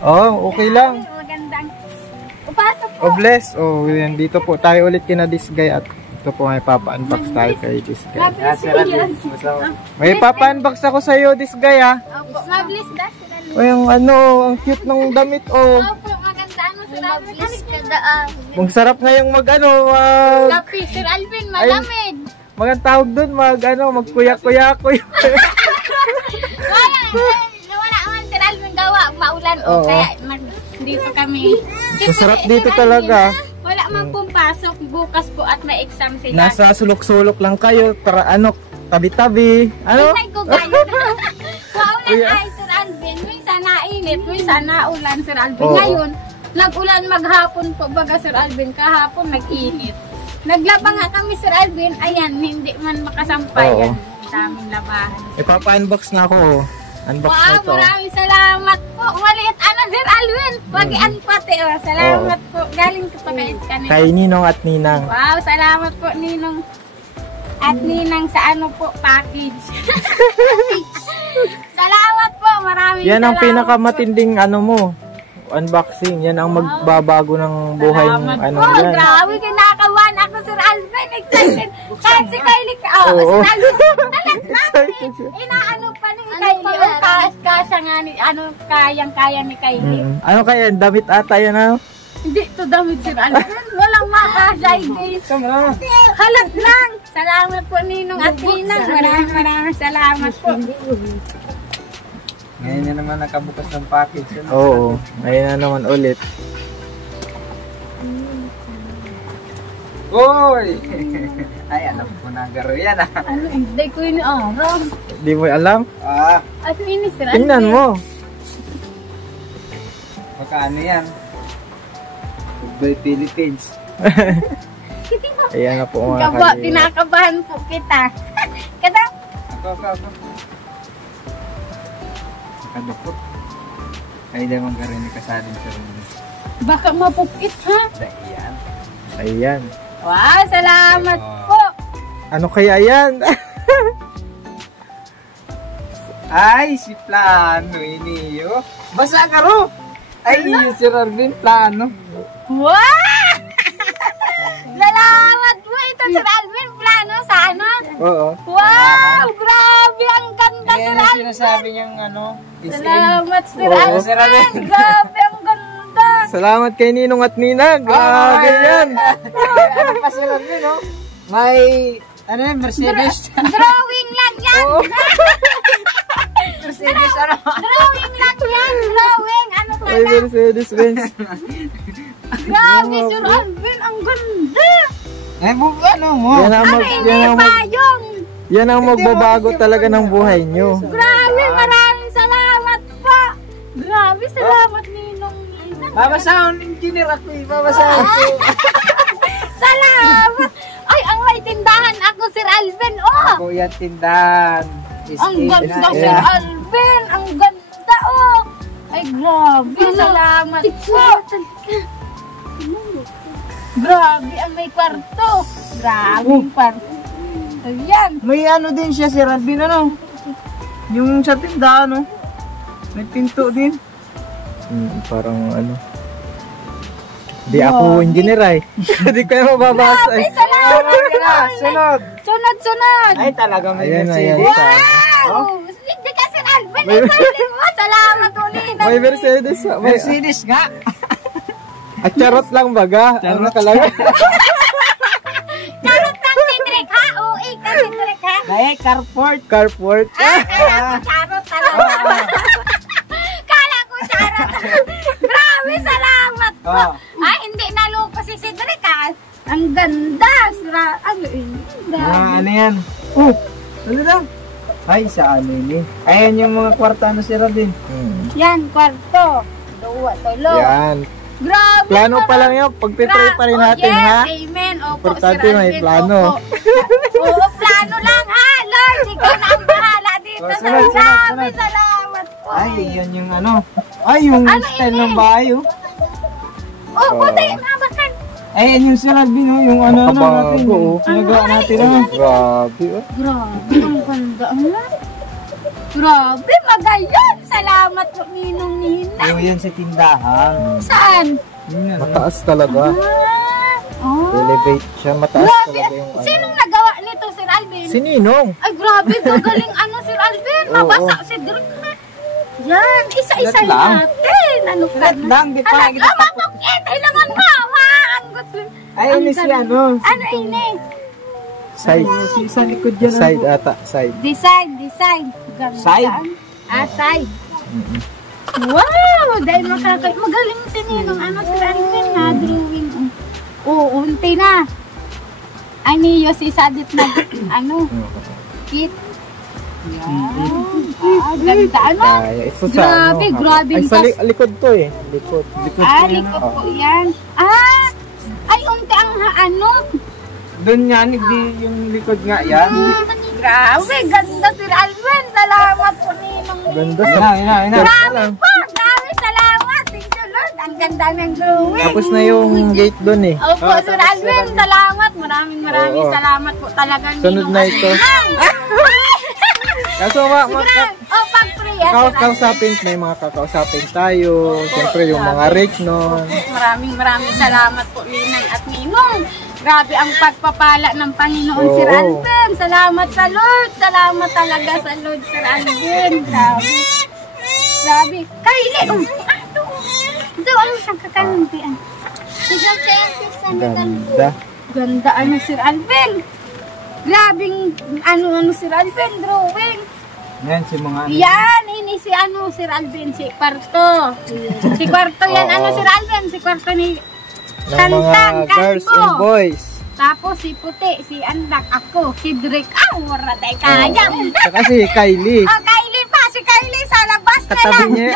Oh, okay lang. Magandang. Pasok po. Oh, bless. Oh, yan. Dito po tayo ulit kina Disgay at ito po may papa-unbox tayo kay Disgay. May papa-unbox ako sa iyo, Disgay, ha. Opo, mabilis na sila. O yung ano, ang cute ng damit, oh. Opo, maganda ano Sir Alvin. Mabilis ka daan. Ang sarap ngayong mag-ano, Kapi, Sir Alvin, malamig. Magandang tawag doon, magkuyak-kuyak-kuyak. Wala man Sir Alvin gawa, maulan o kaya dito kami. Masarap dito talaga. Wala man pong pasok, bukas po at may exam sila. Nasa sulok-sulok lang kayo, para ano, tabi-tabi. Ano? Ay, ko gayo. Maulan ay Sir Alvin, minsan nainit, minsan naulan Sir Alvin. Ngayon, nag-ulan maghapon po baga Sir Alvin, kahapon nag-init. Naglaba nga kami Sir Alvin, ayan, hindi man makasampay yan. Daming labahan. Ipapa-unbox na ako. Unbox na ito. Maraming salamat po. Maliit ano Sir Alvin. Wag-an pati. Salamat po. Galing ko pa kayo kanina. Kay Ninong at Ninang. Wow, salamat po Ninong. At Ninang sa ano po, package. Salamat po. Maraming Yan ang salamat pinakamatinding ano mo. Unboxing. Yan ang magbabago ng buhay ng ano po. yan. Grabe, kinakawan ako Sir Alvin. Excited. Kahit si Kylie ka. Oh, Sir Alvin. Inaano pa ni Kylie. Kasya nga ni, ano, kayang-kaya ni Kylie. Ano kaya? Damit ata yan, ano? Hindi to damit Sir Alvin. Walang makasya. Halat lang. Salamat po Ninong at Ninang. Maraming salamat po. Ngayon na naman nakabukas ng package. Oo. Ngayon na naman ulit. Uy! Ay, alam ko na garo yan ah. Ano, hindi ko yun araw. Di mo alam? Ah, At ini Sir Alvin. Tingnan mo. magkano yan? Goodbye Philippines. Ayan na po mga Kaba, tinakabahan po kita. Kada? Ako. Nakadukot. Ay, damang garin ni kasalin sa rin. Baka mapupit ha? Dahiyan. Ayan. Wow, salamat po. Ano kaya yan? Ay, si Plano iniyo. Basa ka ro! Ay, si Arvin Plano. Wow! Salamat po ito Sir Alvin. Plano sa ano? Oo. Wow! Grabe, ang ganda Sir Ayan ang Alvin. sinasabi niyang ano. Salamat Sir Oo. Sir Alvin. Alvin. Grabe, ang ganda. Salamat kay Ninong at Ninang. Grabe yan. Ano pa si Arvin, no? May, ano yun, Mercedes. Drawing lang yan. Mercedes, ano? Drawing lang yan. Drawing. Ano ka May lang? Mercedes-Benz. Grabe, Sir Alvin. Ang ganda. Eh, ano mo? Yan ang, Ano, hindi payong. yan ang magbabago talaga ng buhay nyo. Grabe, maraming salamat po. Grabe, salamat Ninong. Babasaon, engineer ako eh. Babasaon ko. Salamat. Ay, ang may tindahan ako, Sir Alvin. Oh, Kuya Tindan. ang ganda, Sir Alvin. Ang ganda, oh. Ay, grabe. Salamat po. Grabe, ang may kwarto. Grabe ang kwarto. Ayan. May ano din siya si Arvin, ano? Yung sa tindahan, no? May pinto din. Parang ano. Di ako engineer ay. Di ko na mababasa ay. Salamat. Sunod! Sunod. Ay, talaga may Ayan, Mercedes. ayan. Wow! Hindi ka Sir Alvin. Excited mo. Salamat ulit. May Mercedes. May, Mercedes nga! at charot lang baga. Ano ka lang? Charot ng Cedric ha? Uy, ka Cedric ha? Ay, carport! Carport. Kala ko charot talaga. Kala ko charot. Grabe, salamat po. Oh. Ay, hindi naloko si Cedric ha? Ang ganda. Ano eh? Ano yan? Oh! Ano lang? Ay, sa ano yun eh. Ayan yung mga kwarta na si Arvin. Yan, kwarto. Duwa, tulo. Yan. Grabe. Plano pa lang yun. Pagpipray pa rin natin, yes, ha? Amen. Opo, Importante Sir may Alvin, plano. opo. Oo, plano lang ha. Lord, ikaw na ang bahala dito. Oh, sunod, sunod. Salamat po. Ay, yan yung ano. Ay, yung Ano style ini? ng bahay, oh. Oh, buti na bakan. Ay, yan yung si Arvin, oh. Yung ano natin. Nakabago, Yung oh. pinagawa natin, oh. Grabe. Oh. Grabe, ang ganda. Ano? Grabe, magayon. Salamat po, Ninong Nina. Yung yan sa tindahan. Saan? Yun, Mataas talaga. Oh. Elevate siya. Mataas Grabe. talaga yung ano. Sinong nagawa nito, Sir Alvin? Si Ninong. Ay, grabe. Magaling Sir Alvin. Mabasa si Dirk. Yan, isa-isa Lahat lang. natin. Ano ka Lahat lang, di pa Anak, kita- mamukit. Kailangan mama. Ang gusto. Ay, ini si ano? Ano ini? Side. Si sa likod dyan. Side ata. Side. Decide. Ganda. Side? Side. Wow! Dahil magaling si Ninong. Sir Alvin na drawing. Oo, unti na. Aniyo si Sadit na, kit. Yan. Ganda, Kaya, ito sa Grabe, grabe. Ay, sa likod to eh. Likod. Likod ko yan. Likod po yan. Ay, unti ang Doon nga, hindi yung likod nga yan. Grabe, ganda Sir Alvin. Salamat po Ninong. Ganda Ayun sa... na, ayun na, ayun na. Grabe po, grabe, salamat. Thank you Lord. Ang ganda ng drawing. Tapos na yung gate doon eh. Opo, Sir Alvin, salamat. Maraming Oo. salamat po talaga. Sunod Ninong na at ito. Ninang. Kaso Pag-pray, Sir Alvin. kakausapin, may mga kakausapin tayo. Siyempre yung mga rate nun. Maraming salamat po, Ninang at Ninong. Grabe ang pagpapala ng Panginoon, Oo. Sir Alvin. Salamat sa Lord. Salamat talaga sa Lord, Sir Alvin. Grabe. Grabe. Kaili. Doon sa kakanuntian. Ganda. Ganda Sir Alvin. Grabing Sir Alvin, drawing. Yan, si mga ano. Yan, ini si Sir Alvin, si Kwarto. Si Kwarto yan, Oo. Sir Alvin, si Kwarto ni Ng Tantan, mga girls Kalbo. and boys. Tapos si Puti, si Andak, ako, si Drake, wala tayo kaya. Saka si Kylie. Kylie pa, si Kylie sa labas na Katabi lang. niya.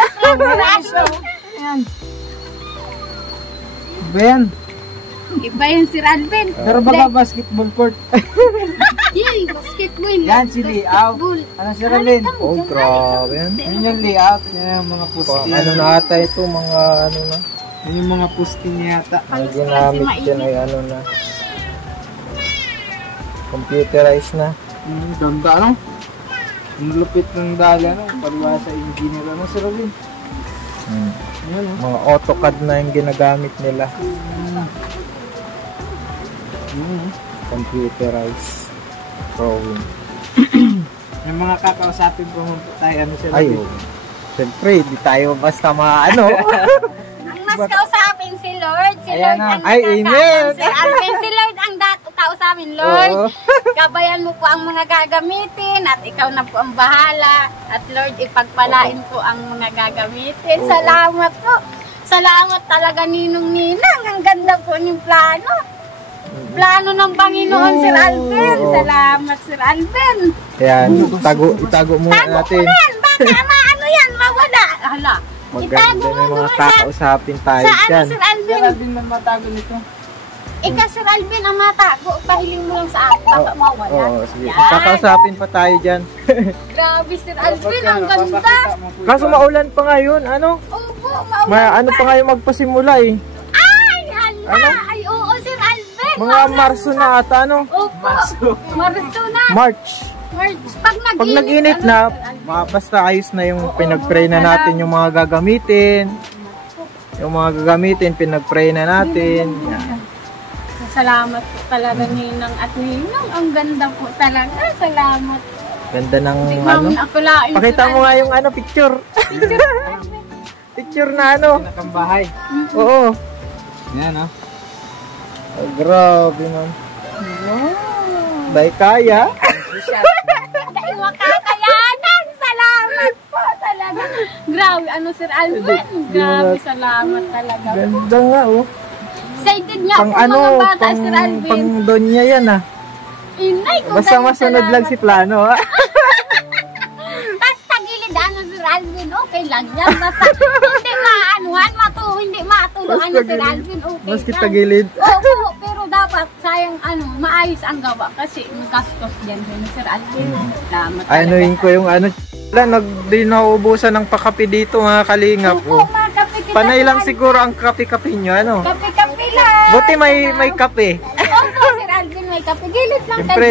Yan. Ba yan? Iba yun, Sir Alvin. Pero baka basketball court. Yay, basketball. Yan, si layout. Ano si Ralyn? Oh, grabe yan. Yan yung layout. Yan yung mga posting. Ano na ata ito, mga ano na. Yan yung mga posting niya yata. Ang ginamit dyan ay ano na. Computerized na. Ganda ano? Ang lupit ng dali ano? Pariwa sa engineer ano si Ralyn? Yan oh. Mga AutoCAD na yung ginagamit nila. Computerized drawing. Yung mga kakausapin po tayo ano si Ay, Ralyn? oh. Siyempre, di tayo basta ano. Ang mas kausapin si Lord. Si Ayan Lord na. ang Ay, amen. Sir Alvin, si Lord ang kausapin, Lord. Oo. Gabayan mo po ang mga gagamitin at ikaw na po ang bahala. At Lord, ipagpalain po ang mga gagamitin. Oo. Salamat po. Salamat talaga Ninong Ninang. Ang ganda po ng plano. Plano ng Panginoon, Sir Alvin. Oo. Salamat, Sir Alvin. Yan, itago muna Tago natin. ko yan. Baka maano yan, mawala. Hala. Maganda Itago mo yung mga doon sa... kakausapin tayo Sa ano, dyan. Sir Si Alvin? Ralyn na matago nito. Ika, Sir Alvin, ang matago. Pahiling mo lang sa akin. Baka mawala. Oo, sige. Yan. Kakausapin pa tayo dyan. Grabe, Sir Alvin. Ang ganda. Kaso maulan pa ngayon, ano? Opo, maulan. Ano pa ngayon magpasimula eh. Ay, hala. Ano? Ay, oo, Sir Alvin. Mga Marso na ata, ano? Opo. Marso na. March. Pag nag-init na, basta ayos na yung pinag-pray na natin yung mga gagamitin. Yung mga gagamitin, pinag-pray na natin. Yan. Salamat po talaga Ninang at Ninang. Ang ganda po talaga. Salamat. Ganda ng Hindi ano. namin akulain. Pakita mo nga yung ano, picture. Picture na ano. Pinakambahay. Oo. Yan oh. Oh, grabe man. Dahil kaya. Dahil makakayanan. Salamat po talaga. Grabe, Sir Alvin. Grabe, salamat talaga po. Ganda nga oh. Excited nga Pang po ano, mga bata, Sir pang Alvin. donya yan ah. Inay ko. Basta masunod lang si plano ah. Basta gilid Sir Alvin, okay lang yan. Basta hindi maanuhan, hindi matulungan ni Sir Alvin, okay Mas kita lang. gilid. Oo, pero dapat sayang maayos ang gawa kasi gastos dyan ni Sir Alvin. Salamat talaga. Anuin ko yung ano. Di nauubusan ng pakape dito mga kalingap. Opo, mga kape kita, Panay Sir lang Alvin. siguro ang kape-kape nyo ano. Kape-kape lang. Buti may kape. Opo, Sir Alvin, may kape. Gilid Siyempre,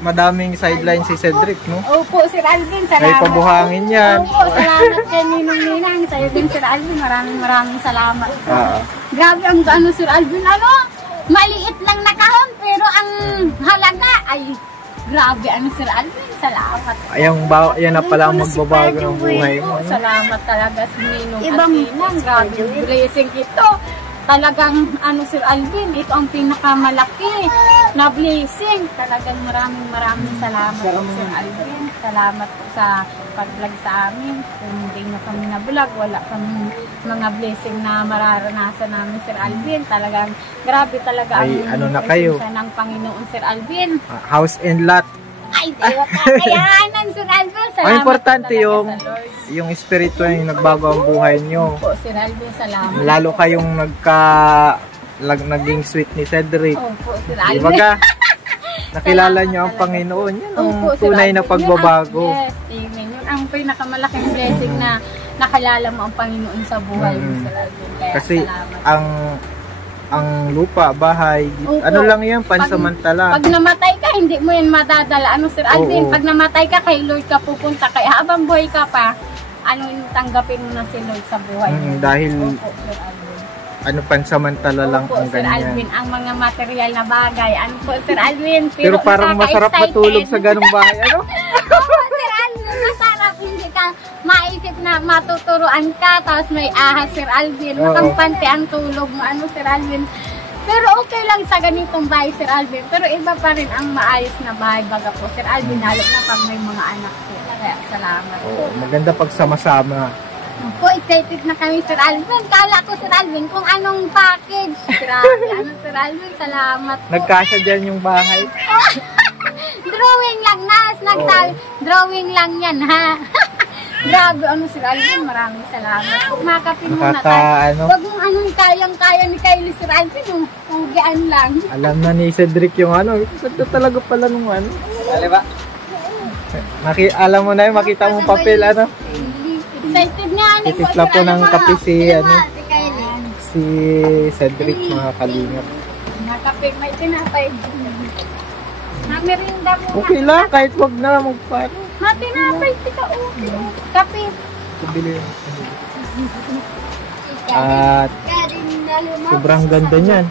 madaming sideline si Cedric, no? Opo, Sir Alvin, May salamat. pabuhangin yan. Opo, salamat kay Ninong. Sa'yo din, Sir Alvin. Maraming salamat. Grabe ang ano, Sir Alvin. Ano? Maliit lang na kahon, pero ang halaga ay grabe. Ano, Sir Alvin? Salamat. Yan na pala ang magbabago ng buhay mo. Ano? Salamat talaga sa Ninong at Ninang. Grabe yung blessing ito. Talagang, ano, Sir Alvin, ito ang pinakamalaki na blessing. Talagang maraming salamat po, Sir Alvin. Salamat po sa pag-vlog sa amin. Kung hindi nyo kami nabulag, wala kami mga blessing na mararanasan namin, Sir Alvin. Talagang, grabe talaga ang ano na kayo ng Panginoon, Sir Alvin. House and lot. Ay, tayo kakayanan, Sir Alvin. Salamat. Ang importante talaga yung sa Lord. yung espiritu yung nagbago ang buhay nyo. Po, Sir Alvin, salamat. Lalo kayong naging sweet ni Cedric. Opo, Sir Alvin. Diba ka? Nakilala nyo ang Panginoon. Yan ang Opo, Sir tunay na Alvin. pagbabago. Yes, amen. Yun ang pinakamalaking blessing na nakilala mo ang Panginoon sa buhay mo, Sir Alvin. Kaya Kasi salamat. ang lupa, bahay, Opo. ano lang yan, pansamantala. Pag namatay ka, hindi mo yan madadala. Ano, Sir Alvin? Oo. Pag namatay ka, kay Lord ka pupunta. Kaya habang buhay ka pa, ano yung tanggapin mo na si Lord sa buhay mo. Dahil Opo, Sir Alvin. pansamantala lang Opo, ang Sir ganyan. Alvin, ang mga material na bagay. Ano po, Sir Alvin? Pero parang masarap matulog sa ganung bahay. Ano? Oo, Sir Alvin, masarap. Hindi ka maisip na matuturuan ka, tapos may ahas, Sir Alvin. Oo. Makampante ang tulog mo, ano, Sir Alvin. Pero okay lang sa ganitong bahay, Sir Alvin. Pero iba pa rin ang maayos na bahay, baga po, Sir Alvin, lalo na pag may mga anak po. Kaya salamat po. Oo, maganda pag sama-sama. Po, excited na kami, Sir Alvin. Kala ko, Sir Alvin, kung anong package. Grabe, ano, Sir Alvin, salamat po. Nagkasya dyan yung bahay. Drawing lang, nagsabi, drawing lang yan, ha? Grabe, ano, Sir Alvin, maraming salamat. Makapin mo na tayo. Ano? Huwag mong anong kayang-kaya ni Kylie, Sir Alvin, hugian lang. Alam na ni Cedric yung ano. Ganda talaga pala nung ano. Diba? Alam mo na yun, makita mo papel, ano. Excited nga, ano po, Titipla Sir po ng Alvin. kape si, ano, Si Kylie. si Cedric, mga kalingap. Nakapin, may tinapay. Mamirinda mo. Okay lang, kahit wag na magpano. Tinapay, tika, kape. Bili. At sobrang ganda niyan.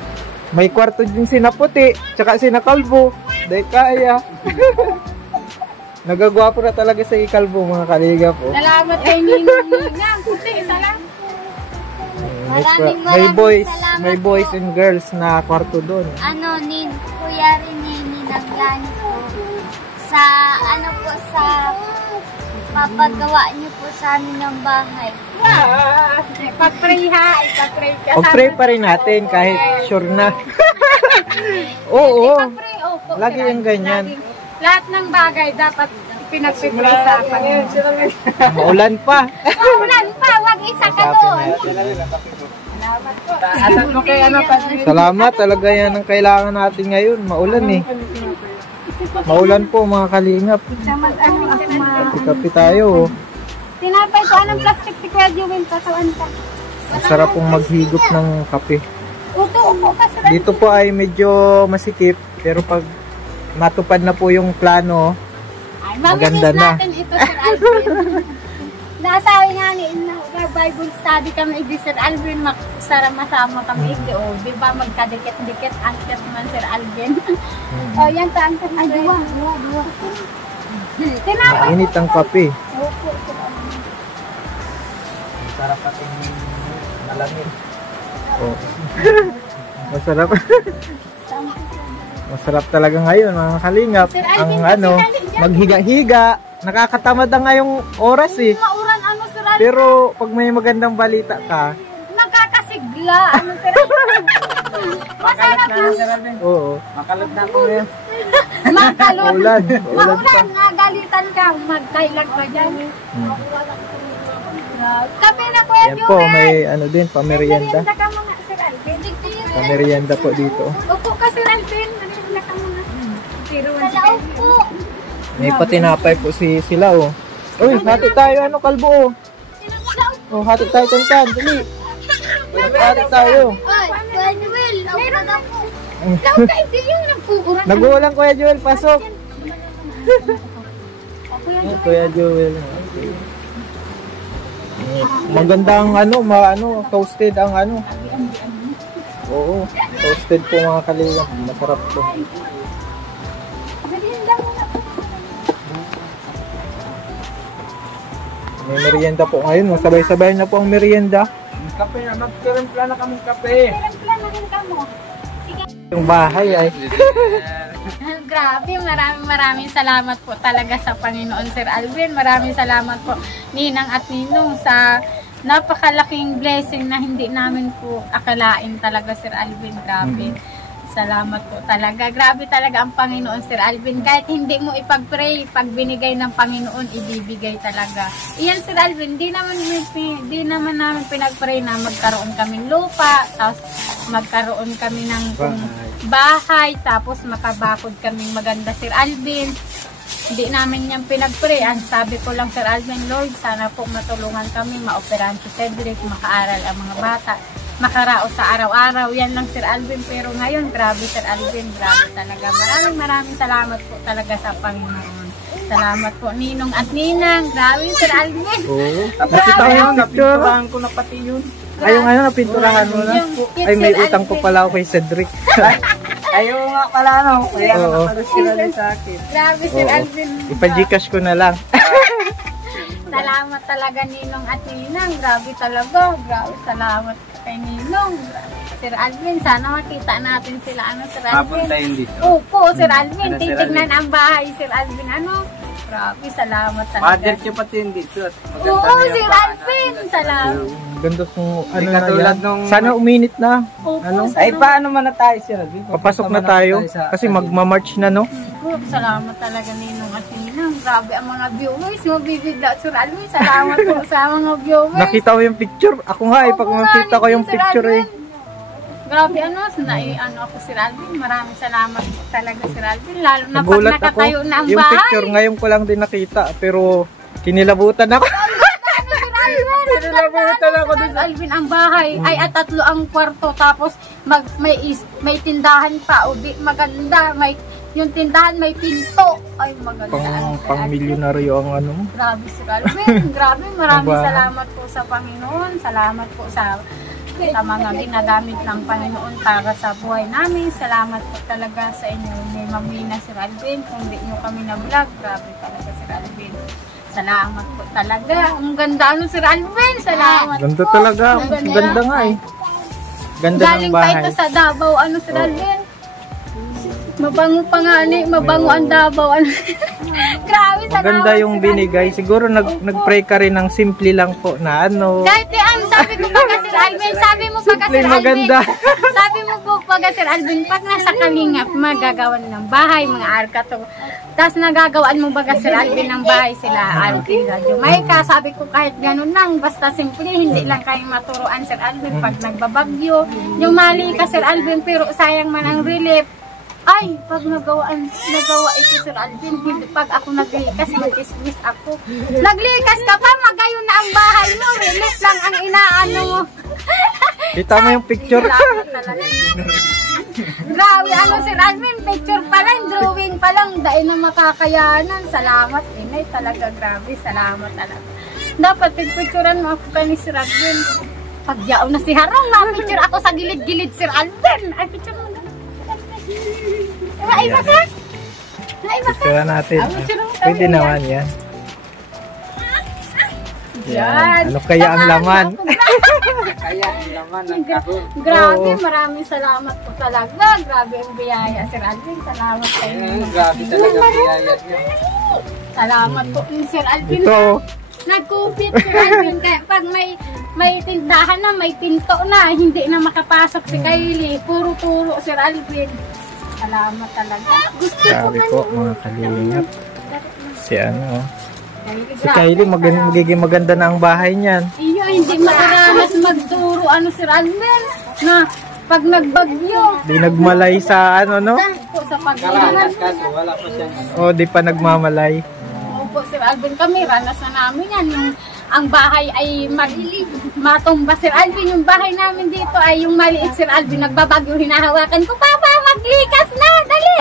May kwarto din sina Puti, tsaka sina Kalbo. Dahil kaya. Nagagwapo na talaga sa Kalbo, mga kaliga po. Salamat kay Ninong. Puti, salamat. May boys and girls na kwarto doon. Ano, kuya rin naglaan po sa, ano po, sa papagawa niyo po sa amin ng bahay. Pag-pray ha, ipag-pray ka. Pag-pray pa rin natin kahit sure na. Oo. Ipag-pray, opo. Lagi yung ganyan. Lahat ng bagay dapat pinag-pray sa Panginoon. Maulan pa. Maulan pa, wag isa ka doon. Salamat, talaga yan ang kailangan natin ngayon. Maulan eh. Maulan po, mga kalingap. Kapi tayo. Tinapay ko, anong plastic si Kuya Jewel? Katawan ka. Masarap pong maghigop ng kape. Upo ka sa Dito po ay medyo masikip, pero pag matupad na po yung plano, maganda na. natin ito, Sir Alvin. Nasabi nga ni Bible study kami, Sir Alvin, masama kami. O, di ba magkadikit-dikit, angkat man, Sir Alvin. O, yan ta, angkat. Ay, duwa. Tinapay. Mainit ang kape. Opo, Sir Alvin. Masarap ating malamig. Oh. Masarap. Masarap talaga ngayon, mga kalingap. Sir Alvin, Ang ano, maghiga-higa. Nakakatamad na ngayong oras eh. Mauran, ano, Sir Alvin? Pero pag may magandang balita ka, Nakakasigla, ano, Sir Alvin? Masarap na. oo. Makalot na po yan. Makalot. Ulan. Ulan pa. Maulan, nagalitan ka. Magkailag pa dyan. Kape na, Kuya Yan po, Jewel. may ano din, pamerienda. Merienda ka mga, Sir Alvin. Pamerienda po dito. Upo ka, Sir Alvin. Merienda ka mga. Salaw po. May patinapay po sila oh. Uy, hati tayo, ano, Kalbo oh. Oh, hati tayo kantan, dali. Hati tayo. Ay, Kuya Jewel, ako na po. Daw kayo di yung nag-uuran. Nag-uulan Kuya Joel, pasok. Kuya Joel. Magandang toasted ang ano. Oo, toasted po mga kalingap. Masarap po. May merienda po ngayon. Sabay-sabay na po ang merienda. Kape na, magtirimpla na kaming kape. Timpla na rin ka mo. Yung bahay ay. Grabe, maraming salamat po talaga sa Panginoon, Sir Alvin. Maraming salamat po, Ninang at Ninong, sa napakalaking blessing na hindi namin po akalain talaga, Sir Alvin. Grabe. Salamat po talaga. Grabe talaga ang Panginoon, Sir Alvin. Kahit hindi mo ipag-pray, pag binigay ng Panginoon, ibibigay talaga. Iyan, Sir Alvin, di naman namin pinag-pray na magkaroon kaming lupa, tapos magkaroon kami ng bahay, tapos makabakod kaming maganda, Sir Alvin. Hindi namin yan pinag-pray. Ang sabi ko lang, Sir Alvin, Lord, sana po matulungan kami, maoperahan si Cedric, makaaral ang mga bata, makaraos sa araw-araw. Yan lang, Sir Alvin. Pero ngayon, grabe, Sir Alvin, grabe talaga. Maraming salamat po talaga sa Panginoon. Salamat po, Ninong at Ninang. Grabe, Sir Alvin. Oo. Nakita ko yung napinturahan ko na pati yun. Ay, yung napinturahan mo na. Ay, may utang po pala ako kay Cedric. Ayaw nga pala, no? Kaya Oo. nakapalos sila din sa akin. Grabe, Sir Alvin. Ipa-Gcash ko na lang. Salamat talaga, Ninong at Ninang. Grabe talaga. Grabe, salamat kay Ninong. Sir Alvin, sana makita natin sila. Sir Alvin? Papunta yun dito. Opo, Sir Alvin. Sir Titignan ang bahay, Sir Alvin. Grabe, salamat talaga. Mother niyo pati yun dito. At maganda Oo, na yung Sir paan Alvin. Salamat. Ganda kung Hindi katulad nung... Sana uminit na. Opo, Ay, paano man na tayo, Sir Alvin? Papasok na tayo. Kasi magmamarch na, no? Salamat talaga, Ninong at Ninang. Grabe ang mga viewers. Mabibigla, Sir Alvin. Salamat po sa mga viewers. Nakita ko yung picture. Ako nga eh, pag nakita ko yung Sir picture eh. Alvin. Grabe, ako, Sir Alvin. Maraming salamat talaga, Sir Alvin. Lalo na pag Nagulat ako. nakatayo na ang Yung bahay. picture ngayon ko lang din nakita. Pero kinilabutan ako. Kinilabutan ako dun. Sir Alvin, ang bahay ay at 3 ang kwarto. Tapos may tindahan pa. O di maganda. Yung tindahan may pinto. Ay, maganda. Pang milyonaryo ang ano mo. Grabe, Sir Alvin. Grabe, maraming Aba. salamat po sa Panginoon. Salamat po sa mga ginagamit ng Panginoon para sa buhay namin. Salamat po talaga sa inyo ni Mamina, Sir Alvin. Kung di nyo kami na-vlog, grabe talaga, Sir Alvin. Salamat po talaga. Ang ganda, Sir Alvin. Salamat Ganda po. talaga. Ang ganda nga eh. Ganda ng Galing pa bahay. ito sa Davao, Sir Alvin. Mabango pa nga mabango ang Davao. Grabe, salamat. Maganda yung Sir binigay. Siguro nag-pray ka rin ng simple lang po na ano. Kahit sabi ko pag Sir Alvin, sabi mo pag Simple, Sir Alvin, maganda. sabi mo po pag Sir Alvin, pag nasa Kalingap, magagawan ng bahay, mga arkato. Tapos nagagawaan mo baga Sir Alvin ng bahay sila, Alvin, Radyo Maika. Sabi ko kahit ganun lang, basta simple, hindi lang kayong maturuan Sir Alvin pag nagbabagyo. Yung mali ka Sir Alvin, pero sayang man ang relief. Ay, pag nagawa ito Sir Alvin, hindi pag ako naglikas, mag-ismis ako. Naglikas ka pa, magayon na ang bahay mo, relief lang ang inaano mo. Kita mo yung picture. Grabe talaga. Grabe, Sir Alvin, picture pa lang, drawing pa lang, dahil na makakayanan. Salamat, inay, talaga, grabe, salamat talaga. Dapat picturean mo ako kay Sir Alvin. Pagyaw na si Harong, na-picture ako sa gilid-gilid, Sir Alvin. Ay, picture mo na. Naiba ka? Naiba ka? Picture natin. Pwede naman yan. Yan. Ano kaya ang laman? Kaya ang laman ng kahon. Grabe, maraming salamat po talaga. Grabe ang biyaya, Sir Alvin. Salamat kayo. Grabe talaga biyaya niya. Salamat po, Sir Alvin. Ito. Nagkupit, Sir Alvin. Kaya pag may tindahan na, may pinto na, hindi na makapasok si Kylie. Puro-puro, Sir Alvin. Salamat talaga. Gusto ko Grabe po mga kalingap. Si ano. Si Grabe. Kylie magiging maganda na ang bahay niyan. Iyo, hindi makaranas magturo, Sir Alvin. Na, pag nagbagyo. Di nagmalay sa ano no? Po, sa pag-ilan. Karanas kaso, wala pa siya. O di pa nagmamalay. Opo, Sir Alvin, kami, ranas na namin yan. Ang bahay ay matumba, Sir Alvin. Yung bahay namin dito ay yung maliit, Sir Alvin. Nagbabagyo, hinahawakan ko, Papa, Maglikas na, dali!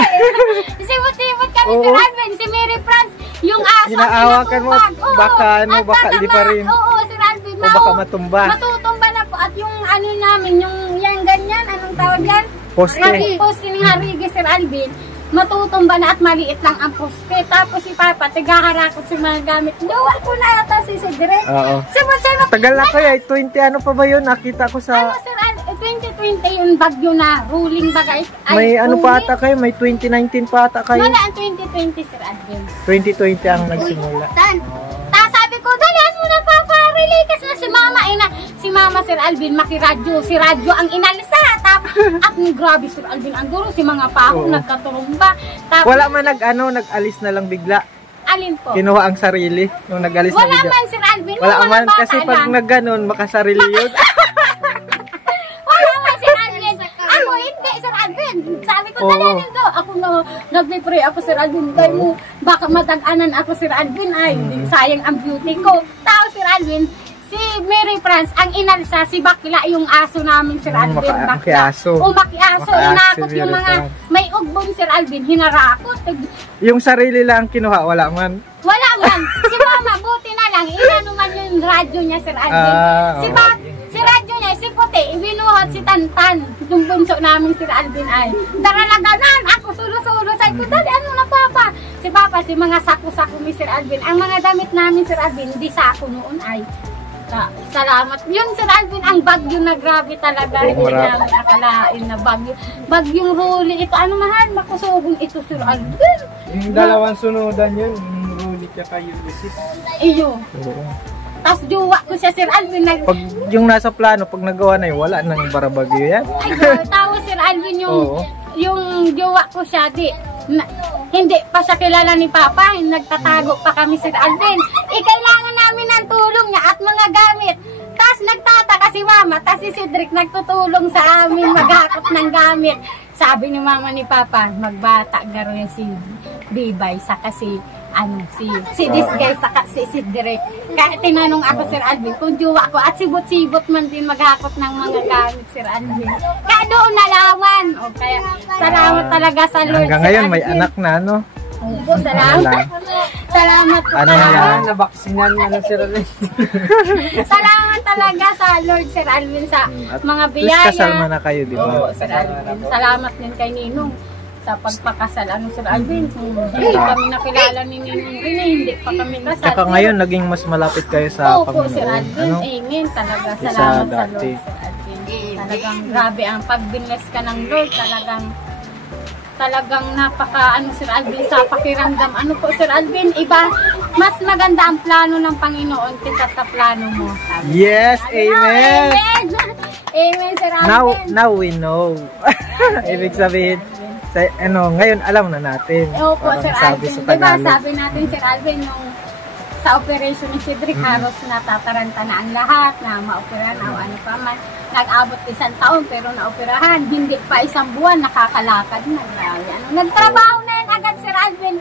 Sibot-sibot kami, Oo. Sir Alvin. Si Mary France, yung aso ang Inaawakan mo, pinatumbag. Oo, baka ano, at baka di pa rin. Oo, Sir Alvin. O baka matumba. Matutumba na po. At yung ano namin, yung yan ganyan, anong tawag yan? Poste. Poste ni Harige, Sir Alvin. Matutumba na at maliit lang ang poste. Tapos si Papa, tagaharakot si mga gamit. Gawa ko na yata si Cedric. Oo. Sibot-sibot. Tagal na kaya, 20 ano pa ba yun? Nakita ko Ano, sa... Sir Alvin, 2020 yung bagyo na, ruling bagay. May ano pa ata kayo? May 2019 pa ata kayo? Wala ang 2020, Sir Alvin. 2020 ang nagsimula. Tapos sabi ko, dalihan mo na paparelay kasi na si Mama, si Mama, Sir Alvin, makiradyo. Si radyo ang inalisa. Tapos, at grabe, Sir Alvin, ang duro, si mga pako, Oo. nagkaturumba. Tapos, Wala man nag-alis na lang bigla. alin po? Kinuha ang sarili nung nag-alis na Wala bigla. man, Sir Alvin. Wala nung mga man bata kasi pag lang. nagganon, makasarili yun. Wala man, Sir Alvin. Ako, hindi, Sir Alvin. Sabi ko, Oo. dalihan to. Ako na, nag-pray ako, Sir Alvin. Kaya mo, baka matag-anan ako, Sir Alvin. Ay, sayang ang beauty ko. Tao, Sir Alvin. Si Mary France, ang inalsa, si Bakla, yung aso namin, Sir Alvin. Makiaso. O, makiaso. Makiaso, Inakot si yung Mary mga, France. may ugbon, Sir Alvin. Hinarakot. Yung sarili lang kinuha, wala man. Wala man. Si Mama, buti na lang. Inano man yung radyo niya, Sir Alvin. Si radyo niya, si Puti, ibinuhot si Tantan. Yung bunso namin, Sir Alvin ay. Daralaganan, ako sulo-sulo. Sabi ko, dali, ano na Papa? Si Papa, si mga sako-sako ni Sir Alvin. Ang mga damit namin, Sir Alvin, di sako noon ay. Salamat. Yun, Sir Alvin, ang bagyo na grabe talaga. Hindi namin akalain na bagyo. Bagyong Ruli. Ito, ano mahal? Makusugong ito, Sir Alvin. Yung dalawang sunudan yun, yung Ruli ka kayo, Ulysses. Iyo. Tapos jowa ko siya, Sir Alvin. Pag yung nasa plano, pag nagawa na yun, wala nang barabagyo yan. Ay, tawa, Sir Alvin, Oo. yung jowa ko siya, hindi pa siya kilala ni Papa. Nagtatago pa kami, Sir Alvin. Kailangan namin ng tulong niya at mga gamit. Tapos nagtataka si Mama, tapos si Cedric nagtutulong sa amin maghakot ng gamit. Sabi ni Mama ni Papa, magbata garo yan si Bibay, saka si Disgay, saka si Cedric. Kaya tinanong ako, Sir Alvin, kung jowa ko at sibot-sibot man din maghakot ng mga gamit, Sir Alvin. Kaya doon nalaman. O kaya salamat talaga sa Lord, Hanggang Sir ngayon, may Alvin. anak na, ano? Opo, salamat. Salamat po Ano talaga. yan? Nabaksinan na na sila rin. Salamat talaga sa Lord, Sir Alvin, sa At mga Please kasal mo biyaya. na kayo, di ba? Oo, Sir Alvin. Salamat din kay Ninong sa pagpakasal. Ano, Sir Alvin? Hindi kami nakilala ni Ninong rin, hindi pa kami kasal. Tsaka ngayon, naging mas malapit kayo sa Opo, Sir Panginoon. Alvin. Ano? Amen. Talaga, Isa salamat sa dati. Lord, Sir Alvin. Talagang grabe ang pag-bless ka ng Lord. Talagang napaka, Sir Alvin, sa pakiramdam. Ano po, Sir Alvin, iba, mas maganda ang plano ng Panginoon kaysa sa plano mo. Sabi. Yes, amen! Amen! Amen, Sir Alvin. Now we know. Ibig sabihin, ngayon alam na natin. Opo, Parang Sir sabi Alvin. sa Diba, Tagalog. sabi natin, Sir Alvin, yung sa operation ni Cedric, halos natataranta na ang lahat, na maoperahan o ano pa man. Nag-abot 1 taon pero naoperahan. Hindi pa 1 buwan, nakakalakad na. Grabe. Nagtrabaho na yan agad, Sir Alvin.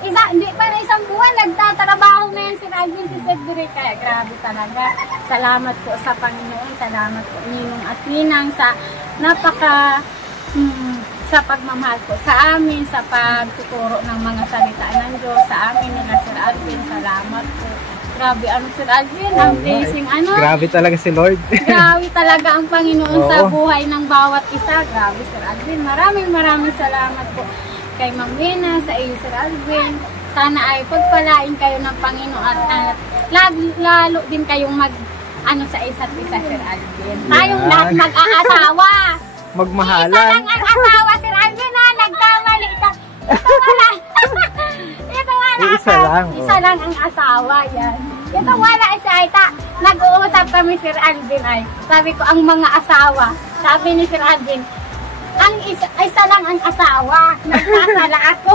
Hindi pa na 1 buwan, nagtatrabaho na yan, Sir Alvin, si Cedric. Kaya grabe talaga. Salamat po sa Panginoon. Salamat po, Ninong at Ninang, sa sa pagmamahal po sa amin, sa pagtuturo ng mga salita ng Diyos sa amin nila, Sir Alvin. Salamat po. Grabe, Sir Alvin, ang blessing, Grabe talaga si Lord. grabe talaga ang Panginoon Oo. sa buhay ng bawat isa. Grabe, Sir Alvin. Maraming salamat po kay Ma'am Wena, sa iyo, Sir Alvin. Sana ay pagpalain kayo ng Panginoon at lalo din kayong sa isa't isa, Sir Alvin. Tayong Yan. lahat mag-aasawa. Isa Magmahalan. lang ang asawa, Sir Alvin, ha? Nagkamali ka. Ito wala. Ito wala. Isa lang, oh. Isa lang ang asawa, yan. Ito wala isa. Nag-uusap kami, Sir Alvin, ay. Sabi ko, ang mga asawa. Sabi ni Sir Alvin, ang isa lang ang asawa. Nagkasala ako.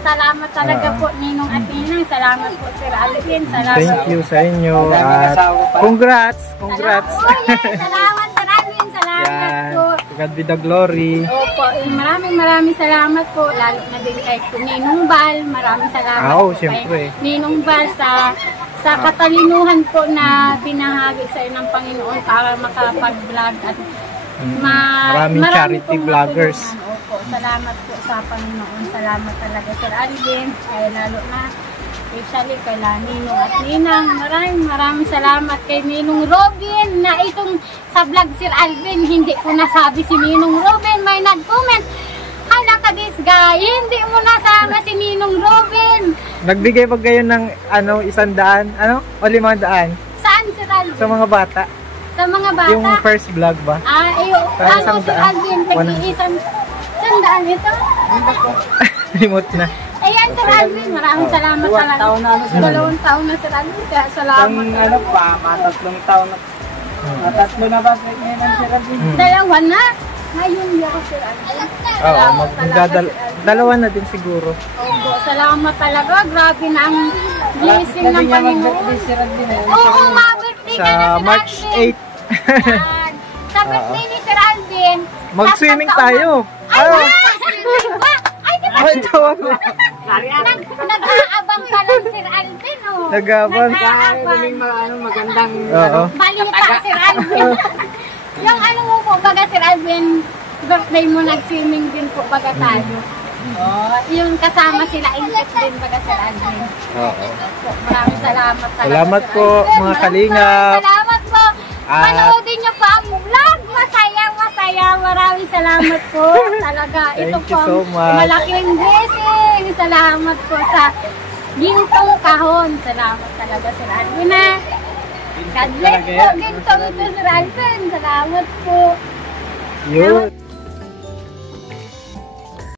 Salamat talaga po, Ninong at Ninang. Salamat po, Sir Alvin. Salamat. Thank you sa inyo. Daming At asawa pa. congrats! Salamat. Oh, yes. Salamat, Sir Alvin. Salamat Yan. po. To God be the glory. Opo, maraming salamat po, lalo na din kay Ninong Bal. Maraming salamat Oo, po siyempre. kay Ninong Bal sa katalinuhan po na binahagi sa inyo ng Panginoon para makapag-vlog at Maraming charity pong vloggers. matulungan. Opo, Salamat po sa Panginoon. Salamat talaga Sir Alvin. Kaya lalo na especially kay Ninong at Ninang. Maraming salamat kay Ninong Robin na itong sa vlog Sir Alvin, hindi ko nasabi si Ninong Robin. May nag-comment, hala ka this guy, hindi mo nasama si Ninong Robin. Nagbigay pa kayo ng 100, o 500 Saan Sir Alvin? sa mga bata. Sa mga bata? Yung first vlog ba? Parang Sir 100. Alvin, nag-iisang sandaan ito. Remote na. Ayan Sir Alvin, maraming salamat talaga. 2 taon na Sir Alvin, kaya salamat. Matatlong taon na. Matatlo na ba ngayon ang Sir Alvin? 2 na. Ngayon ako Sir Alvin. Oo, dalawa na din siguro. Opo, salamat talaga. Grabe na ang blessing ng Panginoon. Sir Alvin eh. Oo, ma-birthday ka na Sa Sir March Alvin. 8. Yan. Sa birthday ni Sir Alvin. Mag-swimming tatlong tayo. Ay, swimming ba? Ay, di ba? Ay, tawa ko. Nag-aabang ka lang Sir Alvin, oh. Nag-aabang. Nag-aabang. Magandang Oo. Balita Sir Alvin. Yung ano mo po, baga Sir Alvin, birthday mo nag-swimming din po baga tayo. Yung kasama sila Ingrid din baga Sir Alvin. Oo. Maraming salamat talaga. Salamat Sir po, Alvin. mga kalingap. Salamat po. Panoodin niyo po ang vlog. Masaya. Maraming salamat po. Talaga, ito Thank po you so much. malaking blessing. Salamat po sa Gintong Kahon. Salamat talaga Sir Alvin na. God bless po Gintong ito Sir Alvin. Salamat po. Yun.